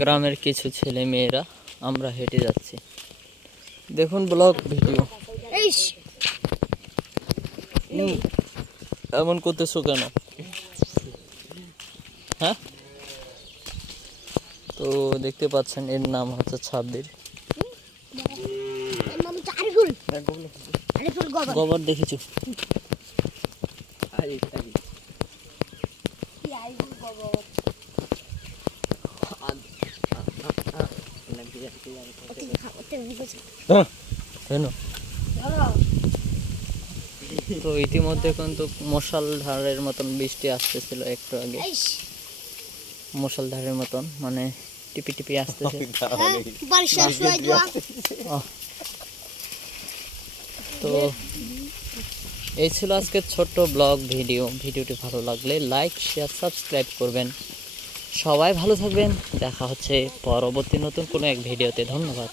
গ্রামের কিছু ছেলে মেয়েরা আমরা হেঁটে যাচ্ছি, দেখুন ব্লগ ভিডিও। এমন করতেছো কেন? হ্যাঁ, তো দেখতে পাচ্ছেন এর নাম হচ্ছে ছাব্বির। গোবর দেখেছো? তো ইতিমধ্যে কিন্তু মশালধারের মতন বৃষ্টি আসতেছিল একটু আগে, মশালধারের মতন মানে টিপি টিপি আসতেছে। তো এই ছিল আজকের ছোট্ট ব্লগ ভিডিও। ভিডিওটি ভালো লাগলে লাইক, শেয়ার, সাবস্ক্রাইব করবেন। সবাই ভালো থাকবেন। দেখা হচ্ছে পরবর্তী নতুন কোনো এক ভিডিওতে। ধন্যবাদ।